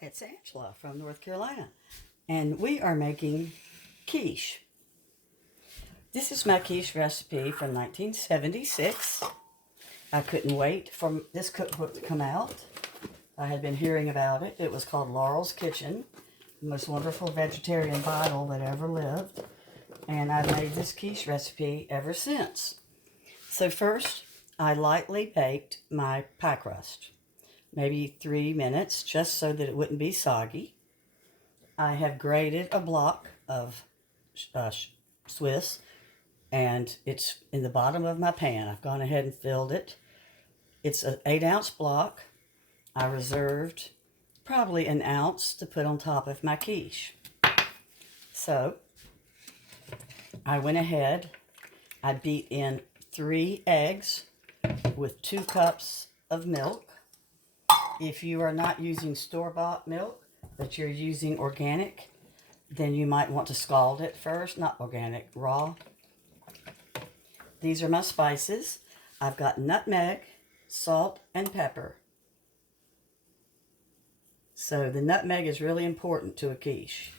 It's Angela from North Carolina, and we are making quiche. This is my quiche recipe from 1976. I couldn't wait for this cookbook to come out. I had been hearing about it. It was called Laurels Kitchen, the most wonderful vegetarian Bible that ever lived, and I've made this quiche recipe ever since. So first, I lightly baked my pie crust. Maybe 3 minutes, just so that it wouldn't be soggy. I have grated a block of Swiss, and it's in the bottom of my pan. I've gone ahead and filled it. It's an 8-ounce block. I reserved probably an ounce to put on top of my quiche. So I went ahead. I beat in 3 eggs with 2 cups of milk. If you are not using store-bought milk, but you're using organic, then you might want to scald it first. Not organic, raw. These are my spices. I've got nutmeg, salt, and pepper. So the nutmeg is really important to a quiche.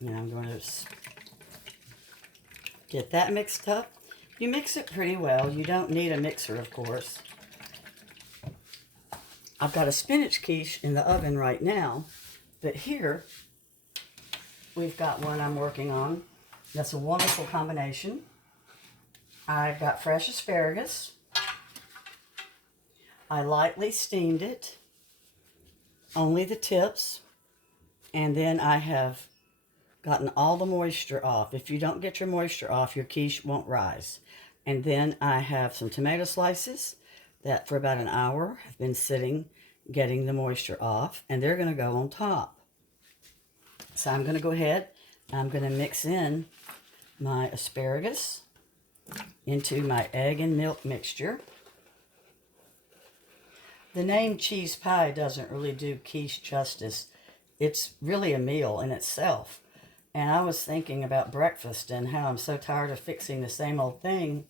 Now I'm going to get that mixed up. You mix it pretty well. You don't need a mixer, of course. I've got a spinach quiche in the oven right now, but here we've got one I'm working on. That's a wonderful combination. I've got fresh asparagus. I lightly steamed it, only the tips, and then I have gotten all the moisture off. If you don't get your moisture off, your quiche won't rise. And then I have some tomato slices that for about an hour have been sitting, getting the moisture off, and they're going to go on top. So I'm going to go ahead, I'm going to mix in my asparagus into my egg and milk mixture. The name cheese pie doesn't really do quiche justice. It's really a meal in itself. And I was thinking about breakfast and how I'm so tired of fixing the same old thing.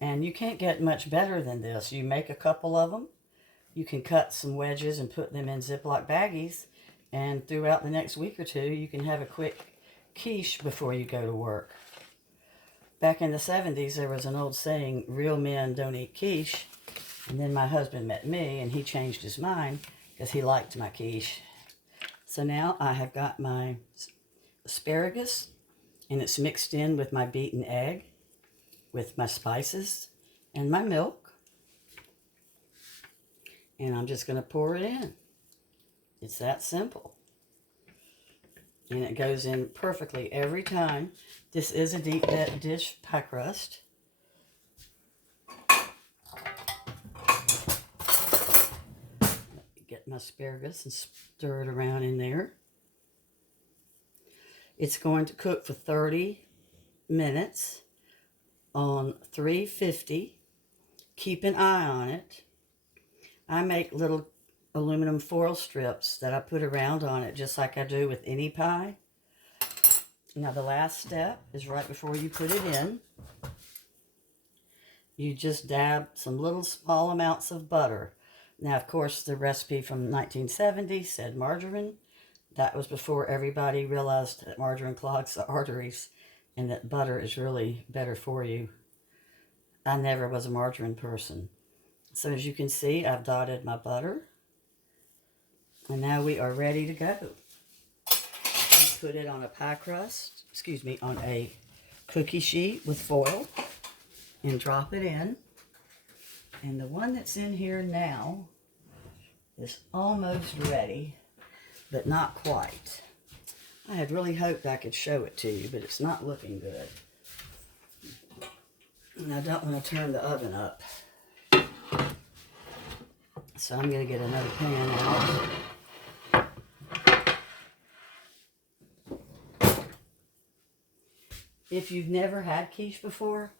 And you can't get much better than this. You make a couple of them. You can cut some wedges and put them in Ziploc baggies. And throughout the next week or two, you can have a quick quiche before you go to work. Back in the 70s, there was an old saying, real men don't eat quiche. And then my husband met me, and he changed his mind because he liked my quiche. So now I have got my asparagus, and it's mixed in with my beaten egg, with my spices and my milk. And I'm just going to pour it in. It's that simple. And it goes in perfectly every time. This is a deep dish pie crust. Get my asparagus and stir it around in there. It's going to cook for 30 minutes. On 350. Keep an eye on it. I make little aluminum foil strips that I put around on it just like I do with any pie. Now the last step is right before you put it in. You just dab some little small amounts of butter. Now of course the recipe from 1970 said margarine. That was before everybody realized that margarine clogs the arteries and that butter is really better for you. I never was a margarine person. So as you can see, I've dotted my butter. And now we are ready to go. Put it on a pie crust, on a cookie sheet with foil, and drop it in. And the one that's in here now is almost ready, but not quite. I had really hoped I could show it to you, but it's not looking good. And I don't want to turn the oven up. So I'm going to get another pan out. If you've never had quiche before,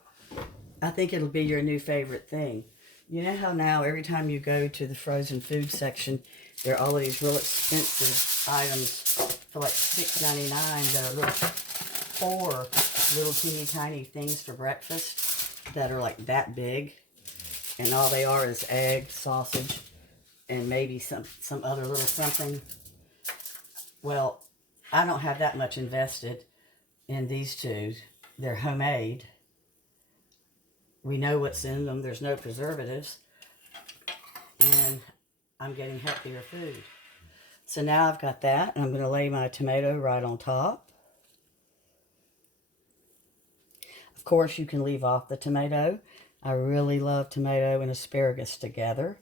I think it'll be your new favorite thing. You know how now every time you go to the frozen food section, there are all these real expensive items for like $6.99 that are little 4 little teeny tiny things for breakfast that are like that big, and all they are is egg, sausage, and maybe some other little something. Well, I don't have that much invested in these two. They're homemade. We know what's in them. There's no preservatives. And I'm getting healthier food. So now I've got that, and I'm going to lay my tomato right on top. Of course, you can leave off the tomato. I really love tomato and asparagus together.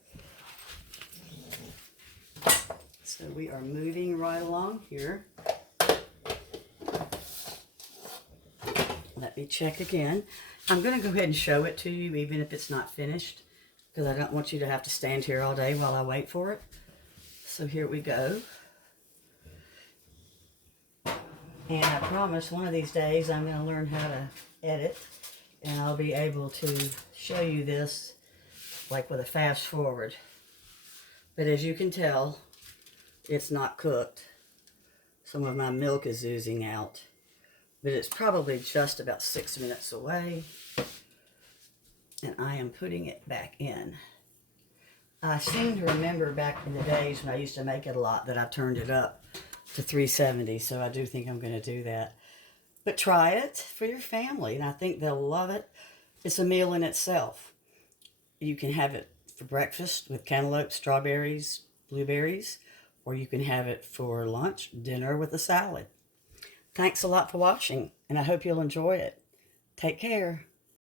So we are moving right along here. Let me check again. I'm going to go ahead and show it to you, even if it's not finished, because I don't want you to have to stand here all day while I wait for it. So here we go. And I promise one of these days I'm going to learn how to edit, and I'll be able to show you this like with a fast forward. But as you can tell, it's not cooked. Some of my milk is oozing out, but it's probably just about 6 minutes away, and I am putting it back in. I seem to remember back in the days when I used to make it a lot that I turned it up to 370, so I do think I'm going to do that. But try it for your family, and I think they'll love it. It's a meal in itself. You can have it for breakfast with cantaloupe, strawberries, blueberries, or you can have it for lunch, dinner with a salad. Thanks a lot for watching, and I hope you'll enjoy it. Take care.